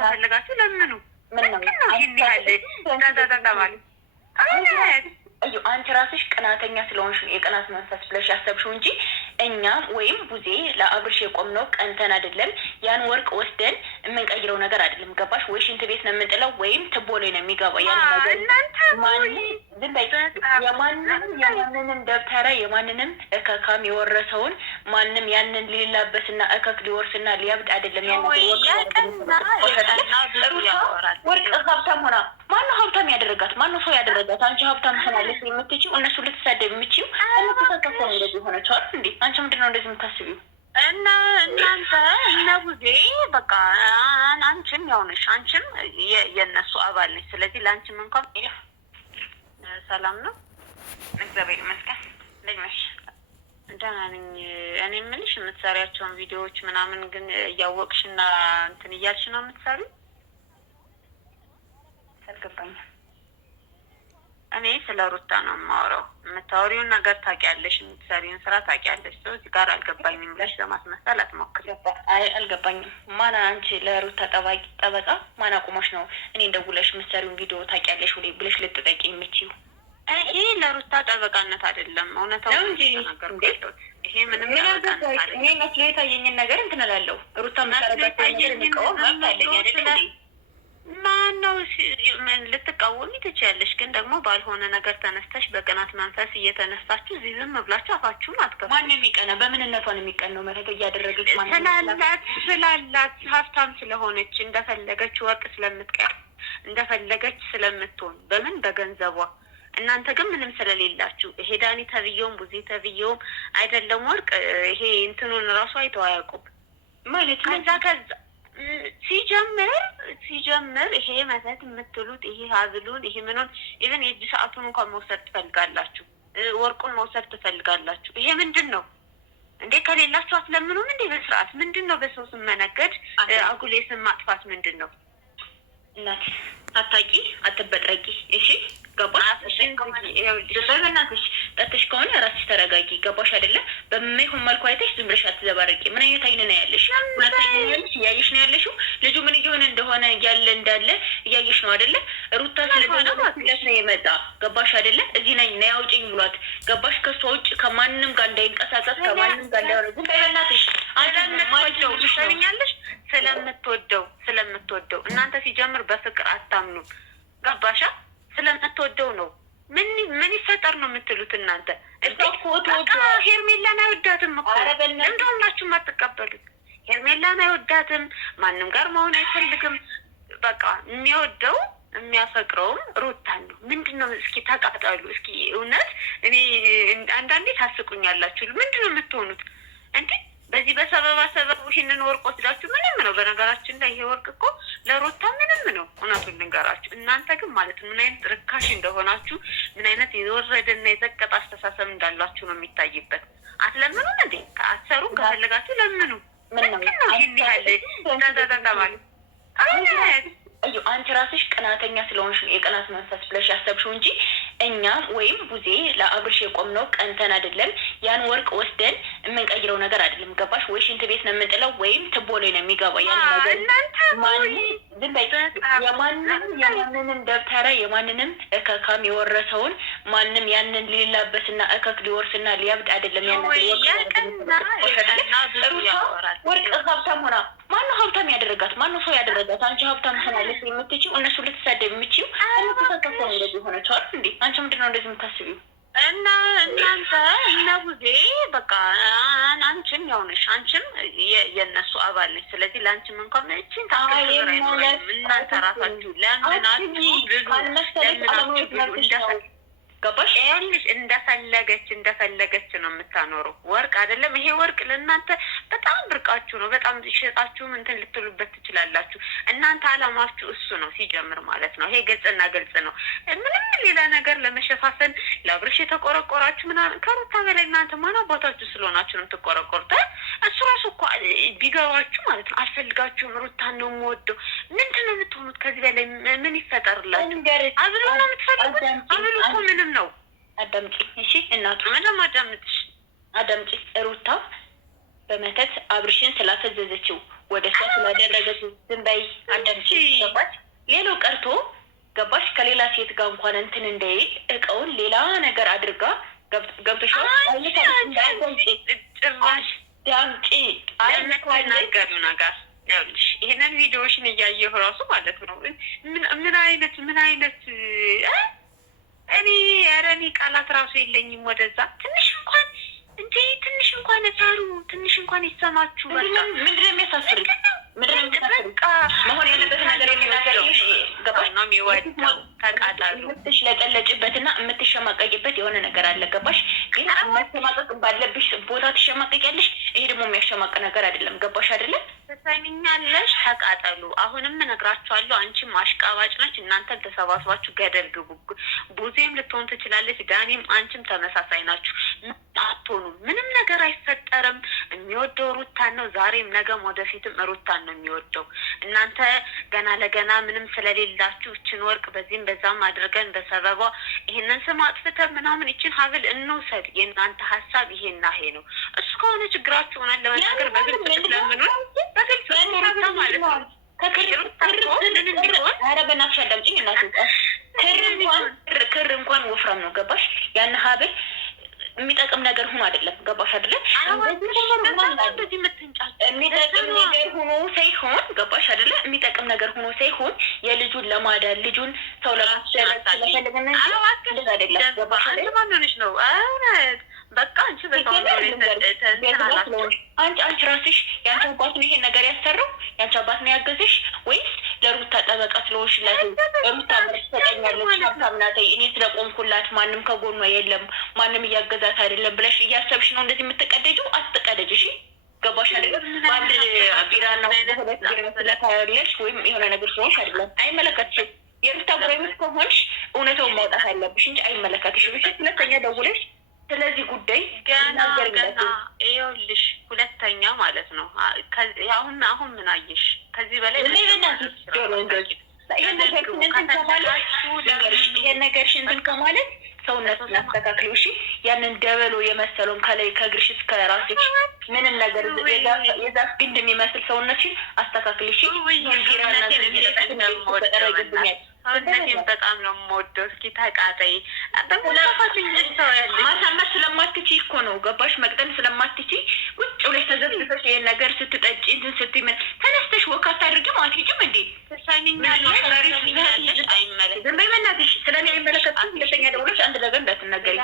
ከፈለጋችሁ ለምኑ። ምንድን ነው ይህን ያህል ተዘዘተባል? እዩ አንቺ ራስሽ ቅናተኛ ስለሆንሽ የቅናት መንፈስ ብለሽ ያሰብሽው እንጂ እኛም ወይም ቡዜ ለአብርሽ የቆምነው ቀንተን አይደለም። ያን ወርቅ ወስደን የምንቀይረው ነገር አይደለም። ገባሽ ወይ? ሽንት ቤት ነው የምንጥለው ወይም ትቦ ላይ ነው የሚገባው። ያን ነገር የማንንም ደብተራ የማንንም እከካም የወረሰውን ማንም ያንን ሊላበስና እከክ ሊወርስና ሊያብድ አይደለም። ያን ወርቅ ሀብታም ሆና ማነው ሀብታም ያደረጋት? ማነው ሰው ያደረጋት? አንቺ ሀብታም ሆናለች የምትችው እነሱ ልትሳደብ የምችው ተከሰ እንደዚህ ሆነችዋል እንዴ? አንቺ ምንድን ነው እንደዚህ የምታስቢው? እና እናንተ እነ ቡዜ በቃ አንቺም ያውነሽ አንቺም የእነሱ አባል ነች። ስለዚህ ለአንቺም እንኳን ሰላም ነው፣ እግዚአብሔር ይመስገን። እንዴት ነሽ? ደህና ነኝ። እኔ የምልሽ የምትሰሪያቸውን ቪዲዮዎች ምናምን ግን እያወቅሽና እንትን እያልሽ ነው የምትሰሪው? አልገባኝም። እኔ ስለ ሩታ ነው የማወራው። የምታወሪውን ነገር ታውቂያለሽ፣ የምትሰሪውን ስራ ታውቂያለሽ። ሰው እዚህ ጋር አልገባኝም ብለሽ ለማስመሰል አትሞክሪ። አይ አልገባኝም። ማን አንቺ ለሩታ ጠበቃ ማን አቁሞሽ ነው እኔ እንደውለሽ የምትሰሪውን ቪዲዮ ታውቂያለሽ ብለሽ ልትጠቂ የምችው? ይሄ ለሩታ ጠበቃነት አይደለም፣ እውነታው እንጂ ይሄ ምንም እኔ መስሎ የታየኝን ነገር እንትን እላለሁ። ሩታ መሰረታት ነገር የሚቃወም መብት አለኝ አይደል? ማነው ልትቃወሚ ትችያለሽ፣ ግን ደግሞ ባልሆነ ነገር ተነስተሽ በቅናት መንፈስ እየተነሳችሁ እዚህ ዝም ብላችሁ አፋችሁን አትከፍቱ። ማን የሚቀና? በምንነቷን የሚቀናው መረገ እያደረገች ስላላት ሀብታም ስለሆነች እንደፈለገች ወርቅ ስለምትቀር እንደፈለገች ስለምትሆን በምን በገንዘቧ። እናንተ ግን ምንም ስለሌላችሁ ይሄ ዳኒ ተብዬውም ቡዜ ተብዬውም አይደለም ወርቅ ይሄ እንትኑን ራሱ አይተው አያውቁም ማለት ከዛ ሲጀምር ይሄ መተት የምትሉት ይሄ ሀብሉን ይሄ ምኑን ኢቨን የእጅ ሰዓቱን እንኳን መውሰድ ትፈልጋላችሁ፣ ወርቁን መውሰድ ትፈልጋላችሁ። ይሄ ምንድን ነው እንዴ? ከሌላችሁ አትለምኑም እንዴ? በስርዓት ምንድን ነው? በሰው ስም መነገድ፣ አጉሌ ስም ማጥፋት ምንድን ነው? እናት አታቂ አትበጥረቂ። እሺ ገባሽ? በእናትሽ ጠጥሽ ከሆነ ራስሽ ተረጋጊ። ገባሽ አይደለም? በማይሆን መልኩ አይተሽ ዝም ብለሽ አትዘባረቂ። ምን አይነት አይን ነው ያለሽ? ሁለት አይን ነው ያለሽ። እያየሽ ነው ያለሽው። ልጁ ምን እየሆነ እንደሆነ እንዳለ እያየሽ ነው አይደለ? ሩታ ስለዚህ ነው የመጣ ገባሽ አይደለ? እዚህ ነኝ ነው ያውጪኝ ብሏት ገባሽ? ከሷ ውጭ ከማንም ጋር እንዳይንቀሳቀስ ከማንም ጋር እንዳይሆነ ዝም በይ በእናትሽ። አዳምጥሽ ትሰሚኛለሽ? ስለምትወደው እናንተ ሲጀምር በፍቅር አታምኑ። ገባሻ? ስለምትወደው ነው። ምን ይፈጠር ነው የምትሉት እናንተ? ሄርሜላን አይወዳትም እኮ እንደውላችሁም አትቀበሉት። ሄርሜላን አይወዳትም፣ ማንም ጋር መሆን አይፈልግም። በቃ የሚወደው የሚያፈቅረውም ሩታን ነው። ምንድን ነው? እስኪ ተቃጠሉ። እስኪ እውነት እኔ አንዳንዴ ታስቁኛላችሁ። ምንድን ነው የምትሆኑት እንዴ? በዚህ በሰበባ ሰበቡ ይህንን ወርቅ ወስዳችሁ ምንም ነው። በነገራችን ላይ ይሄ ወርቅ እኮ ለሩታ ምንም ነው። እውነቱን ልንገራችሁ። እናንተ ግን ማለት ምን አይነት ርካሽ እንደሆናችሁ፣ ምን አይነት የወረደና የዘቀጠ አስተሳሰብ እንዳላችሁ ነው የሚታይበት። አትለምኑም እንዴ? አትሰሩም? ከፈለጋችሁ ለምኑ። ምንድን ነው ይህን ያህል ተዘዘተባል? እዩ አንቺ ራስሽ ቅናተኛ ስለሆንሽ የቅናት መንፈስ ብለሽ ያሰብሽው እንጂ እኛም ወይም ቡዜ ለአብርሽ የቆምነው ቀንተን አይደለም። ያን ወርቅ ወስደን የምንቀይረው ነገር አይደለም። ገባሽ ወይ? ሽንት ቤት ነው የምንጥለው ወይም ትቦ ላይ ነው የሚገባው። ያን ነገር የማንንም ደብተራ የማንንም እከካም የወረሰውን ማንም ያንን ሊላበስና እከክ ሊወርስና ሊያብድ አይደለም። ያን ወርቅ ሀብታም ሆና ማነው ሀብታም ያደረጋት? ማነው ሰው ያደረጋት? አንቺ ሀብታም ሆናለች የምትችው እነሱ ልትሳደብ የምችው ተከሰ እንደዚህ ሆነችዋል እንዴ? አንቺ ምንድን ነው እንደዚህ የምታስቢው? እና እናንተ እነ ቡዜ በቃ አንቺም ያውነሽ አንቺም የእነሱ አባል ነች። ስለዚህ ለአንቺም እንኳን እቺን ታከብረ እናንተ ራሳችሁ ለምናችሁ ብሉ ገባሽ? ይኸውልሽ እንደፈለገች ነው የምታኖረው። ወርቅ አይደለም ይሄ ወርቅ ለእናንተ በጣም ብርቃችሁ ነው። በጣም ሸጣችሁም እንትን ልትሉበት ትችላላችሁ። እናንተ አላማችሁ እሱ ነው ሲጀምር ማለት ነው። ይሄ ግልጽና ግልጽ ነው። ምንም ሌላ ነገር ለመሸፋፈን ለአብርሽ የተቆረቆራችሁ ምናምን ከሩታ በላይ እናንተ ማን አባታችሁ ስለሆናችሁ ነው የምትቆረቆሩት? እሱ ራሱ እኮ ቢገባችሁ ማለት ነው አልፈልጋችሁም፣ ሩታን ነው የምወደው። ምንድን ነው የምትሆኑት? ከዚህ በላይ ምን ይፈጠርላችሁ? አብሎ ነው የምትፈልጉት? አብሎ እኮ ምንም ነው። አዳምጪ እሺ እናቱ ምንም አዳምጪ። ሩታ በመተት አብርሽን ስላፈዘዘችው ወደ እሷ ስላደረገች ዝም በይ አዳምጪ። ገባሽ? ሌላው ቀርቶ ገባሽ ከሌላ ሴት ጋር እንኳን እንትን እንዳይል እቃውን ሌላ ነገር አድርጋ ገብተሻል። ጭራሽ ዳምጪ አይናገሩ ነገር ይኸውልሽ፣ ይሄንን ቪዲዮሽን እያየሁ ራሱ ማለት ነው ምን አይነት እኔ ቃላት ራሱ የለኝም ወደዛ ትንሽ እንኳን እንዴ ትንሽ እንኳን ታሩ ትንሽ እንኳን ይሰማችሁ። ምንድን ነው የሚያሳፍር? በቃ መሆን ያለበት ነገር የሚናገርሽ ገባሽ ነው የሚወደው ተቃጣሉ የምትሽለጠለጭበትና የምትሸማቀቂበት የሆነ ነገር አለ። ገባሽ? ግን ማሸማቀቅ ባለብሽ ቦታ ትሸማቀቂያለሽ። ይሄ ደግሞ የሚያሸማቅ ነገር አይደለም። ገባሽ አይደለም? ትሰሚኛለሽ? ተቃጠሉ። አሁንም እነግራችኋለሁ። አንቺም አሽቃባጭ ነች። እናንተን ተሰባስባችሁ ገደል ግቡ። ቡዜም ልትሆን ትችላለች፣ ዳኒም አንቺም ተመሳሳይ ናችሁ። አትሆኑም። ምንም ነገር አይፈጠርም። የሚወደው ሩታን ነው። ዛሬም ነገም ወደፊትም ሩታን ነው የሚወደው። እናንተ ገና ለገና ምንም ስለሌላችሁ እችን ወርቅ በዚህም በዛም አድርገን በሰበቧ ይሄንን ስም አጥፍተን ምናምን ይችን ሀብል እንውሰድ። የእናንተ ሀሳብ ይሄና ይሄ ነው። እሱ ከሆነ ችግራችሁ ሆናል ለመናገር በግልጽ ስለምንሆን በግልጽ ሩታ ማለት ነው ኧረ በእናትሽ አዳምጪኝ እናት። ክር እንኳን ወፍራም ነው። ገባሽ? ያን ሀብል የሚጠቅም ነገር ሆኖ አይደለም። ገባሽ አይደለም? የሚጠቅም ነገር ሆኖ ሳይሆን ገባሽ አይደለ? የሚጠቅም ነገር ሆኖ ሳይሆን የልጁን ለማዳን ልጁን ሰው ለማስደረግ ስለፈለገና አይደለም። ገባሽ አይደለ? ማንነሽ ነው እውነት በቃ አንቺ አንቺ ራስሽ የአንቺ አባት ነው ይሄን ነገር ያሰራው? የአንቺ አባት ነው ያገዘሽ ወይስ ለሩታ ጠበቃ ስለሆንሽላት ሩታ ብር ትሰጠኛለች ሀብታም ናት እኔ ስለቆምኩላት ማንም ከጎኗ የለም ማንም እያገዛት አይደለም ብለሽ እያሰብሽ ነው እንደዚህ የምትቀደጂው? አትቀደጅ። እሺ ገባሽ አይደለም? በአንድ ቢራና ሁለት ቢራ ስለታያለሽ ወይም የሆነ ነገር ስለሆንሽ አይደለም። አይመለከትሽም። የሩታ ጎረቤት ከሆንሽ እውነታውን ማውጣት አለብሽ እንጂ አይመለከትሽም። እሺ ሁለተኛ ደውለሽ ስለዚህ ጉዳይ ገና ይኸውልሽ፣ ሁለተኛ ማለት ነው አሁን ምን አየሽ? ከዚህ በላይ ይሄን ነገር ሽንትን ከማለት ሰውነትን አስተካክለው። እሺ ያንን ደበሎ የመሰለውን ከላይ ከእግርሽ እስከ ራስሽ ምንም ነገር የዛፍ ግንድ የሚመስል ሰውነትሽን አስተካክል። እሺ ሰውነቴን በጣም ነው የምወደው። እስኪ ተቃጠይ። ማሳመር ስለማትችይ እኮ ነው ገባሽ? መቅጠን ስለማትችይ ቁጭ ብለሽ ተዘብዝበሽ ይሄን ነገር ስትጠጪ እንትን ስትይ ተነስተሽ ወካት አድርጊም አትሄጂም እንዴ? ትሰሚኛለሽ? አይመለከትም። ዝም በይ በእናትሽ። ስለኔ አይመለከትም። ሁለተኛ ደውለሽ አንድ ነገር እንዳትናገሪ።